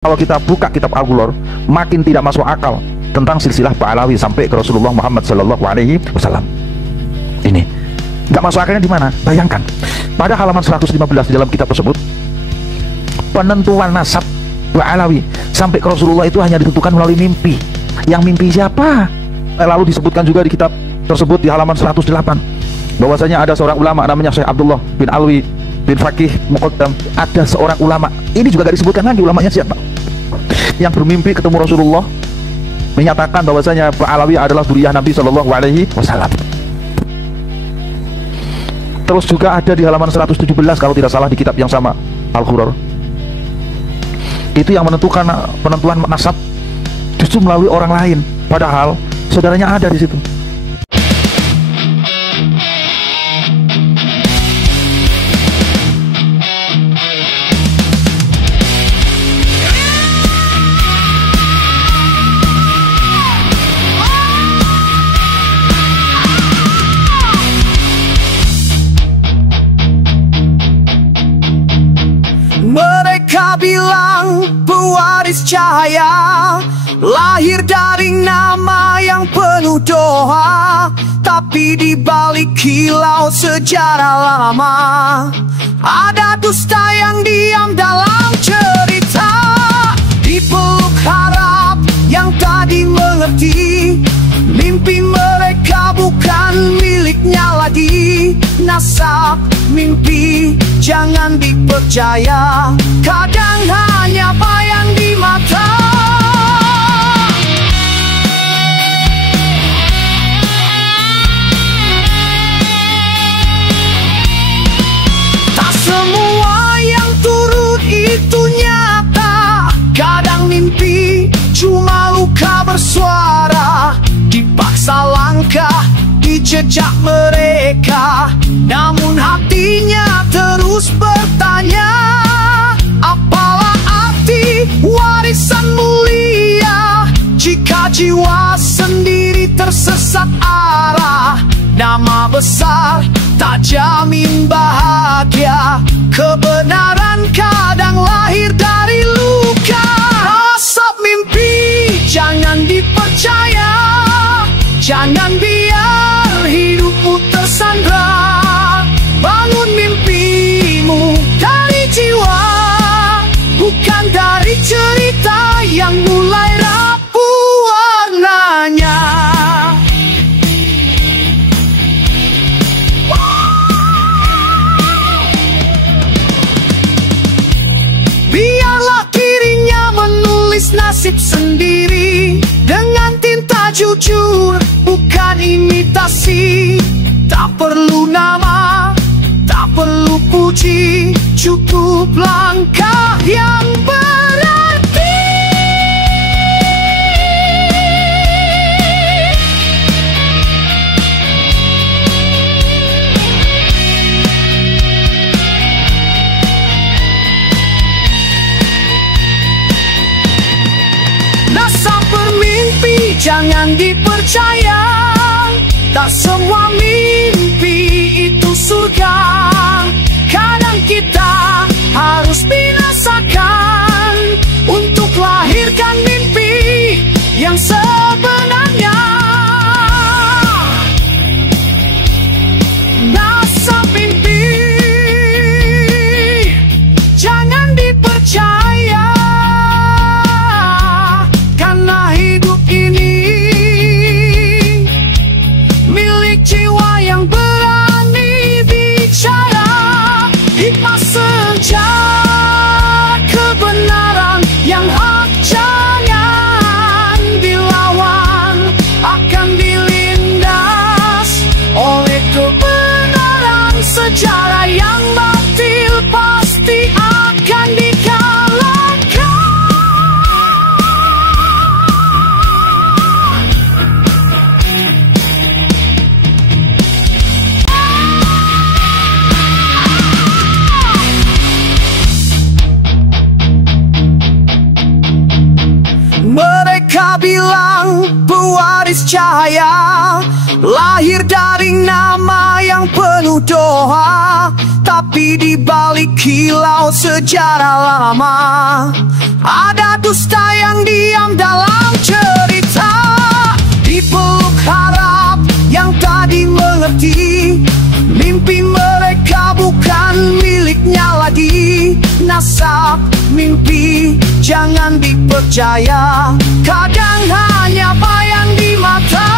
Kalau kita buka kitab Al-Ghuror, makin tidak masuk akal tentang silsilah Ba'alawi sampai ke Rasulullah Muhammad Sallallahu Alaihi Wasallam. Ini nggak masuk akalnya di mana? Bayangkan, pada halaman 115 di dalam kitab tersebut, penentuan nasab Ba'alawi sampai ke Rasulullah itu hanya ditentukan melalui mimpi. Yang mimpi siapa? Lalu disebutkan juga di kitab tersebut di halaman 108 bahwasanya ada seorang ulama namanya Syekh Abdullah bin Alwi bin Faqih Muqaddam. Ada seorang ulama, ini juga gak disebutkan lagi ulamanya siapa, yang bermimpi ketemu Rasulullah, menyatakan bahwasanya Ba'alawi adalah dzurriyyah Nabi Shallallahu Alaihi Wasallam. Terus juga ada di halaman 117 kalau tidak salah di kitab yang sama Al-Ghuror, itu yang menentukan penentuan nasab justru melalui orang lain, padahal saudaranya ada di situ. Mereka bilang pewaris cahaya, lahir dari nama yang penuh doa. Tapi di balik kilau sejarah lama, ada dusta yang diam dalam cerita. Di peluk harap yang tadi mengerti, mimpi mereka bukan miliknya lagi. Nasab mimpi jangan dipercaya, kadang hanya bayang di mata. Tak semua yang turut itu nyata, kadang mimpi cuma luka bersuara. Dipaksa langkah di jejak mereka, namun hatinya terus bertanya, apalah arti warisan mulia jika jiwa sendiri tersesat arah. Nama besar tak jamin bahagia, kebenaran kadang lahir dari luka. Nasab mimpi jangan dipercaya, jangan biar hidupmu tersandra. Bangun mimpimu dari jiwa, bukan dari cerita yang mulai rapuh warnanya. Biarlah dirinya menulis nasib sendiri dengan tinta jujur, bukan imitasi. Tak perlu nama, tak perlu puji, cukup langkah yang berarti. Nasab bermimpi jangan dipercaya, tak semua mimpi itu surga. Kadang kita harus binasakan untuk lahirkan mimpi yang sebenarnya. Nasab mimpi jangan dipercaya, karena hidup ini milik jiwa yang berani bicara. Hikmah sejak kebenaran yang hak jangan dilawan, akan dilindas oleh kebenaran. Sejarah yang batil pasti akan dikalahkan. Mereka bilang pewaris cahaya, lahir dari nama yang penuh doa. Tapi di balik kilau sejarah lama, Ada dusta yang diam dalam cerita, dipeluk harap yang tadi mengerti. Mimpi mereka bukan miliknya lagi. Nasab mimpi jangan dipercaya, kadang hanya bayang di mata.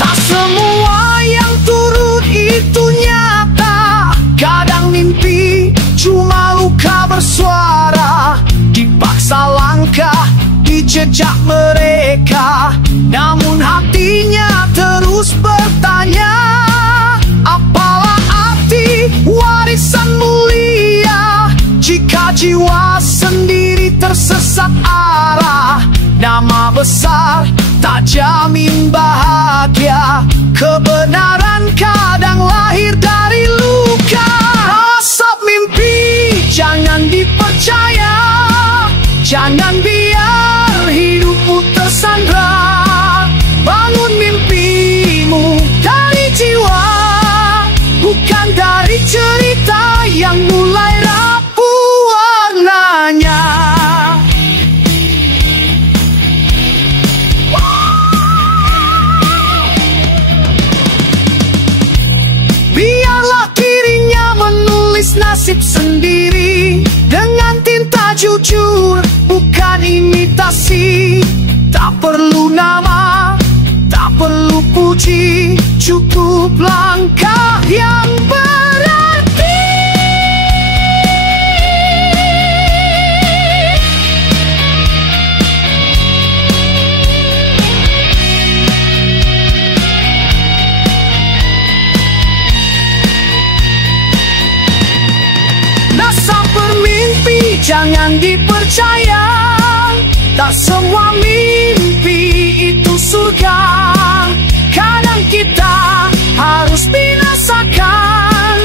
Tak semua yang turut itu nyata. Kadang mimpi cuma luka bersuara, dipaksa langkah di jejak mereka. Namun hatinya terus bertanya, apalah arti warisan mulia jika jiwa sendiri tersesat arah. Nama besar tak jamin bahagia, kebenaran kadang lahir dari luka. Asap mimpi jangan dipercaya, jangan biar hidupmu tersandra. Bangun mimpimu dari jiwa, bukan dari cerita yang mulai rapuh warnanya. Biarlah dirinya menulis nasib sendiri dengan tinta jujur, bukan imitasi. Tak perlu nama, tak perlu puji, cukup langkah yang berarti. Nasab bermimpi jangan dipercaya, tak semua mimpi itu surga. Kadang kita harus binasakan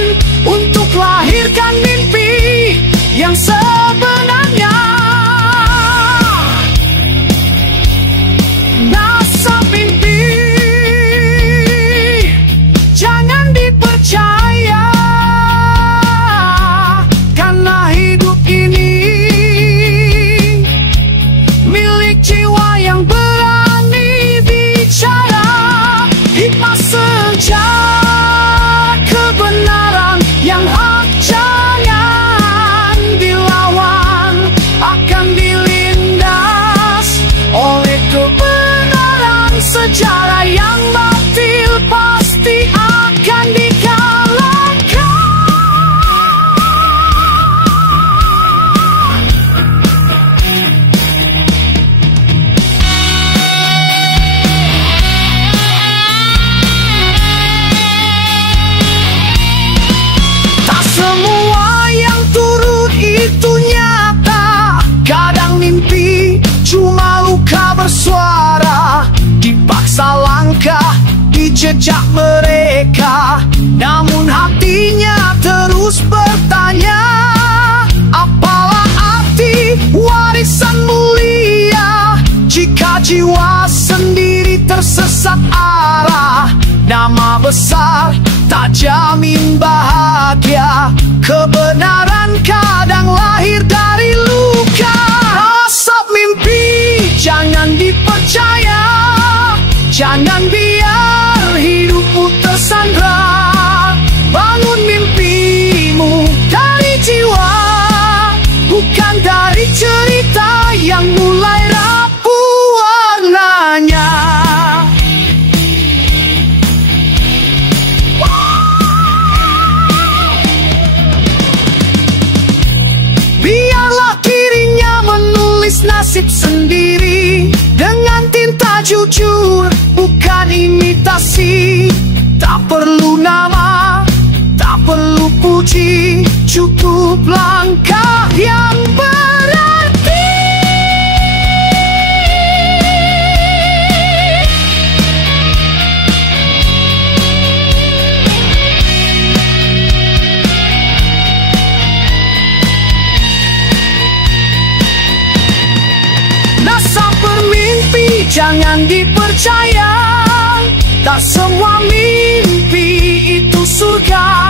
untuk lahirkan mimpi yang sebenarnya. Nasab mimpi jangan dipercaya, karena hidup ini milik jiwa yang berani bicara. Hikmah sejak kebenaran yang hak jangan dilawan, akan dilindas oleh kebenaran. Sejarah yang batil pasti akan dikalahkan. Tak semua yang turut itu nyata. Kadang mimpi cuma luka bersuara, dipaksa langkah di jejak mereka. Namun hatinya terus bertanya, apalah arti warisan mulia jika jiwa sendiri tersesat arah. Nama besar tak jamin bahagia, kebenaran kadang lahir dari luka. Asap mimpi jangan dipercaya, jangan biar hidupmu tersandra. Bangun mimpimu dari jiwa, bukan dari cerita yang mulai rapuh warnanya. Biarlah dirinya menulis nasib sendiri dengan tinta jujur, bukan imitasi. Tak perlu nama, tak perlu puji, cukup langkah yang berarti. Nasab bermimpi jangan dipercaya, Tak semua mimpi itu surga.